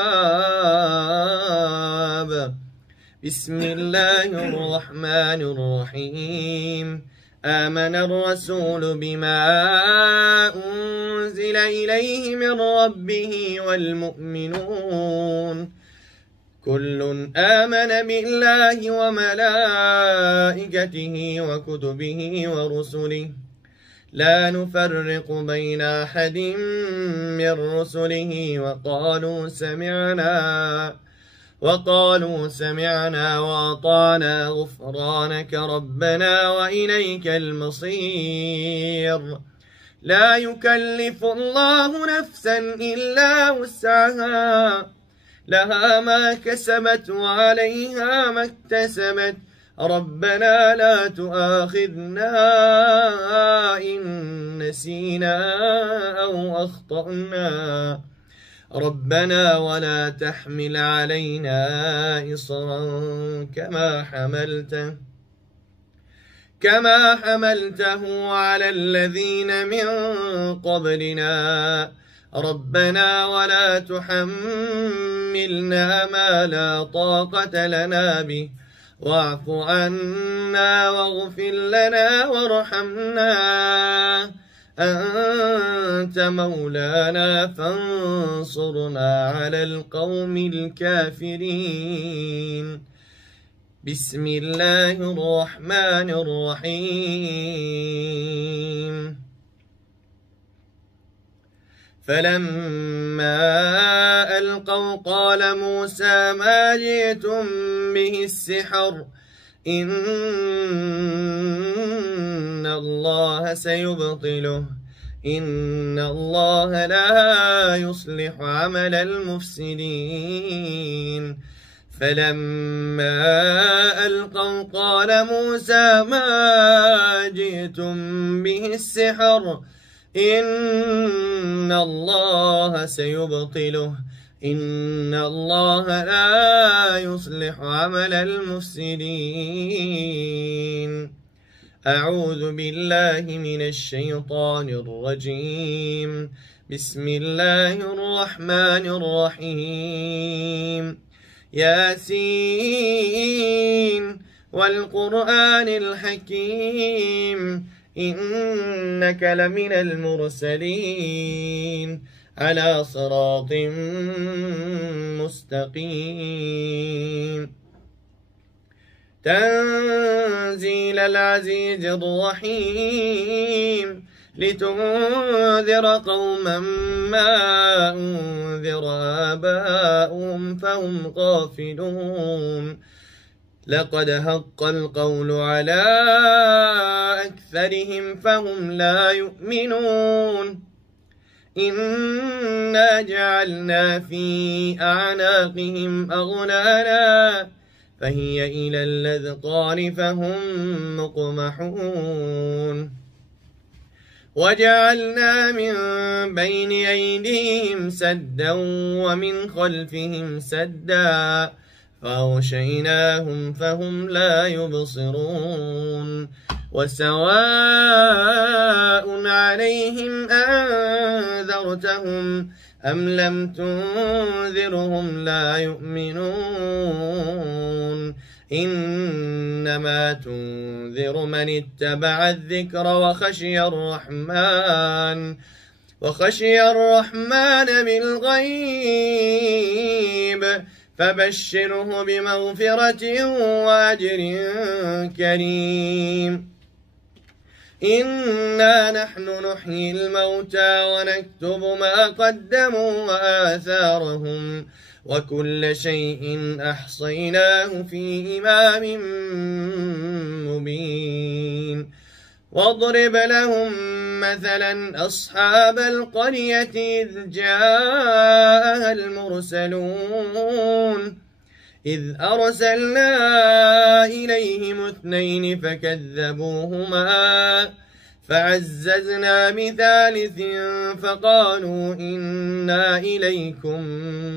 بسم الله الرحمن الرحيم آمن الرسول بما أنزل إليه من ربه والمؤمنون كل آمن بالله وملائكته وكتبه ورسله لا نفرق بين أحد من رسله وقالوا سمعنا وأطعنا غفرانك ربنا وإليك المصير لا يكلف الله نفسا إلا وسعها لها ما كسبت وعليها ما اكتسبت ربنا لا تؤاخذنا إن نسينا أو أخطأنا ربنا ولا تحمل علينا إصرا كما حملته على الذين من قبلنا ربنا ولا تحملنا ما لا طاقة لنا به واعف عنا واغفر لنا وارحمنا أنت مولانا فانصرنا على القوم الكافرين بسم الله الرحمن الرحيم فلما ألقوا قال موسى ما جئتم به السحر إن الله سيبطله إن الله لا يصلح عمل المفسدين فلما ألقوا قال موسى ما جئتم به السحر إن الله سيبطله إن الله لا يصلح عمل المفسدين أعوذ بالله من الشيطان الرجيم بسم الله الرحمن الرحيم ياسين والقرآن الحكيم إنك لمن المرسلين على صراط مستقيم تنزيل العزيز الرحيم لتنذر قوما ما أنذر آباؤهم فهم غافلون لقد حق القول على أكثرهم فهم لا يؤمنون إنا جعلنا في أعناقهم أغلالا فهي إلى الأذقان فهم مقمحون وجعلنا من بين أيديهم سدا ومن خلفهم سدا فأغشيناهم فهم لا يبصرون وسواء عليهم أنذرتهم أم لم تنذرهم لا يؤمنون إنما تنذر من اتبع الذكر وخشي الرحمن بالغيب فبشره بمغفرة وأجر كريم إنا نحن نحيي الموتى ونكتب ما قدموا وآثارهم وكل شيء أحصيناه في إمام مبين واضرب لهم مثلا أصحاب القرية إذ جاءها المرسلون إذ أرسلنا إليهم 2 فكذبوهما فعززنا بثالث فقالوا إنا إليكم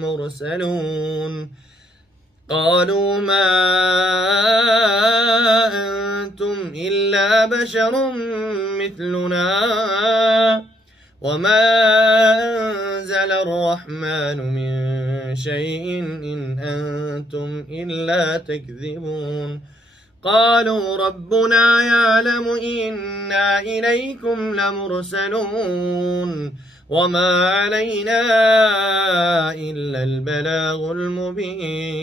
مرسلون قالوا ما أنتم إلا بشر مثلنا وما أنزل الرحمن من شيء إن أنتم إلا تكذبون قالوا ربنا يعلم إنا إليكم لمرسلون وما علينا إلا البلاغ المبين.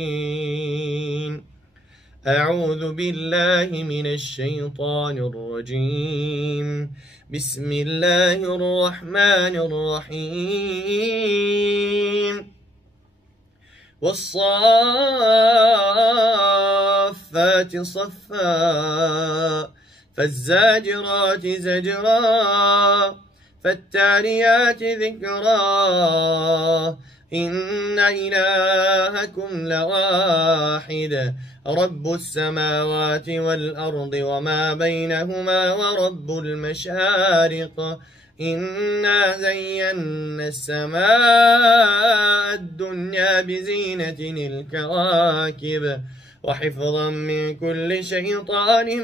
أعوذ بالله من الشيطان الرجيم. بسم الله الرحمن الرحيم. والصافات صفا فالزاجرات زجرا فالتاليات ذكرا إن إلهكم لواحد رب السماوات والأرض وما بينهما ورب المشارق إنا زينا السماء الدنيا بزينة الكواكب وحفظا من كل شيطان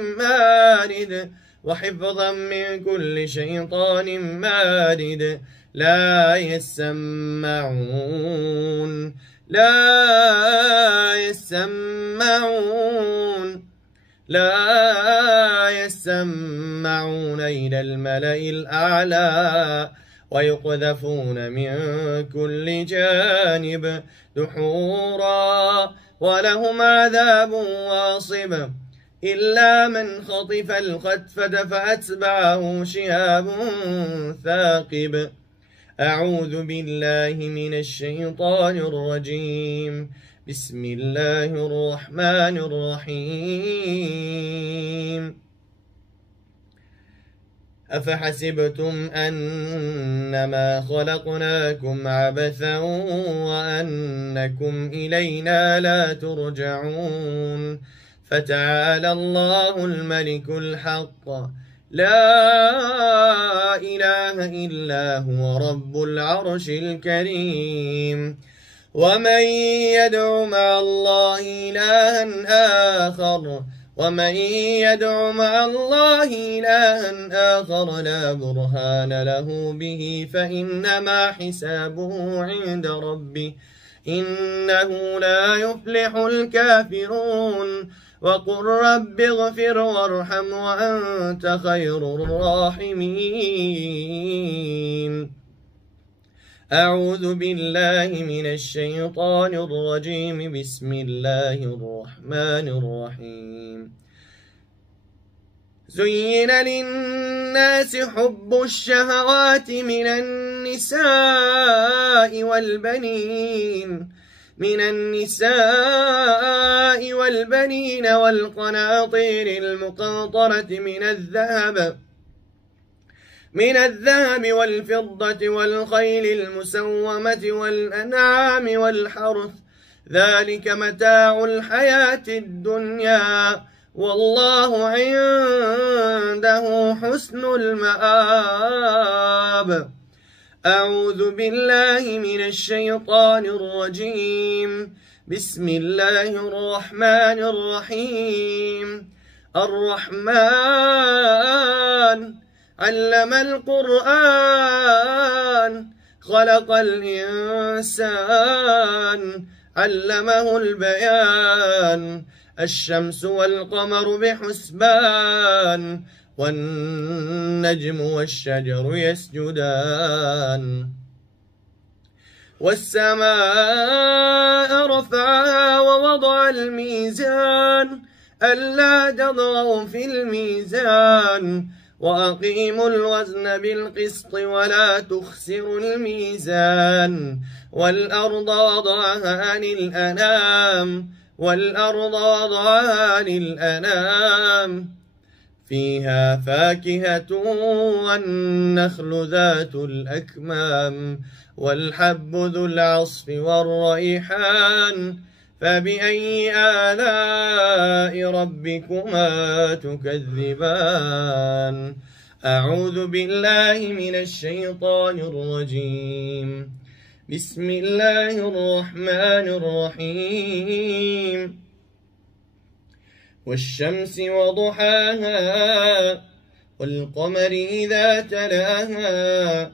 مارد لا يسمعون إلى الملأ الأعلى ويقذفون من كل جانب دحورا ولهم عذاب واصب إلا من خطف الخطفة فأتبعه شهاب ثاقب. أعوذ بالله من الشيطان الرجيم. بسم الله الرحمن الرحيم. أفحسبتم أنما خلقناكم عبثا وأنكم إلينا لا ترجعون فتعالى الله الملك الحق لا إله إلا هو رب العرش الكريم. ومن يدع مع الله إلها آخر لا برهان له به فإنما حسابه عند ربه إنه لا يفلح الكافرون. وقل رب اغفر وارحم وأنت خير الراحمين. أعوذ بالله من الشيطان الرجيم. بسم الله الرحمن الرحيم. زين للناس حب الشهوات من النساء والبنين والقناطير المقنطرة من الذهب والفضة والخيل المسومة والأنعام والحرث ذلك متاع الحياة الدنيا والله عنده حسن المآب. أعوذ بالله من الشيطان الرجيم. بسم الله الرحمن الرحيم. الرحمن علم القرآن خلق الإنسان علمه البيان الشمس والقمر بحسبان والنجم والشجر يسجدان والسماء رفعها ووضع الميزان ألا تطغوا في الميزان وأقيموا الوزن بالقسط ولا تخسروا الميزان والأرض وضعها للأنام فيها فاكهة والنخل ذات الأكمام والحب ذو العصف والريحان فبأي آلاء ربكما تكذبان. أعوذ بالله من الشيطان الرجيم. بسم الله الرحمن الرحيم. والشمس وضحاها والقمر إذا تلاها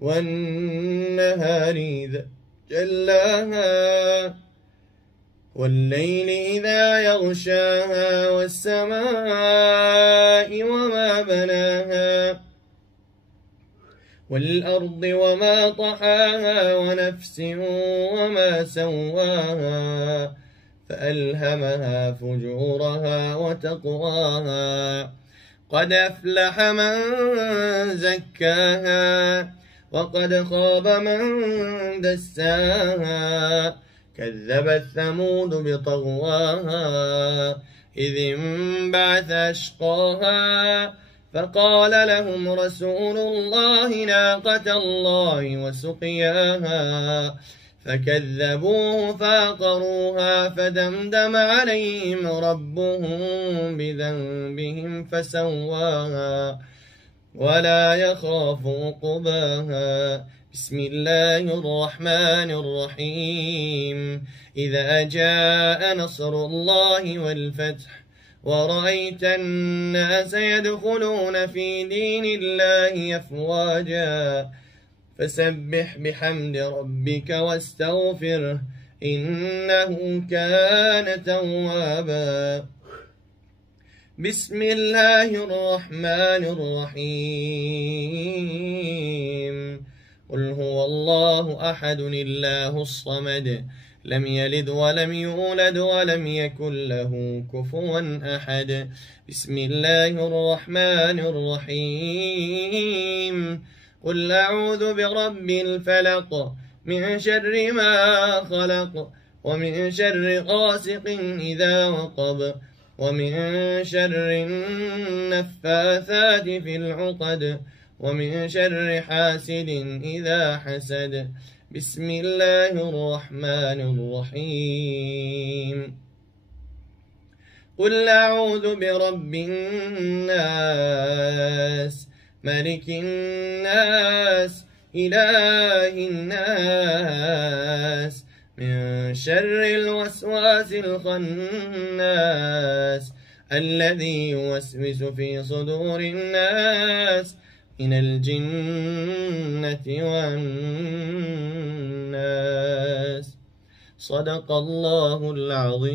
والنهار إذا جلاها والليل إذا يغشاها والسماء وما بناها والأرض وما طحاها ونفس وما سواها فألهمها فجورها وتقواها قد أفلح من زكاها وقد خاب من دساها كذبت ثمود بطغواها إذ انبعث أشقاها فقال لهم رسول الله ناقة الله وسقياها فكذبوه فعقروها فدمدم عليهم ربهم بذنبهم فسواها ولا يخاف عقباها بسم الله الرحمن الرحيم إذا جاء نصر الله والفتح ورأيت الناس يدخلون في دين الله أفواجا فسبح بحمد ربك واستغفره إنه كان توابا بسم الله الرحمن الرحيم قل هو الله أحد الله الصمد لم يلد ولم يولد ولم يكن له كفوا أحد بسم الله الرحمن الرحيم قل أعوذ برب الفلق من شر ما خلق ومن شر غاسق إذا وقب ومن شر النفاثات في العقد ومن شر حاسد إذا حسد بسم الله الرحمن الرحيم قل أعوذ برب الناس ملك الناس إله الناس من شر الوسواس الخناس الذي يوسوس في صدور الناس من الجنة والناس صدق الله العظيم.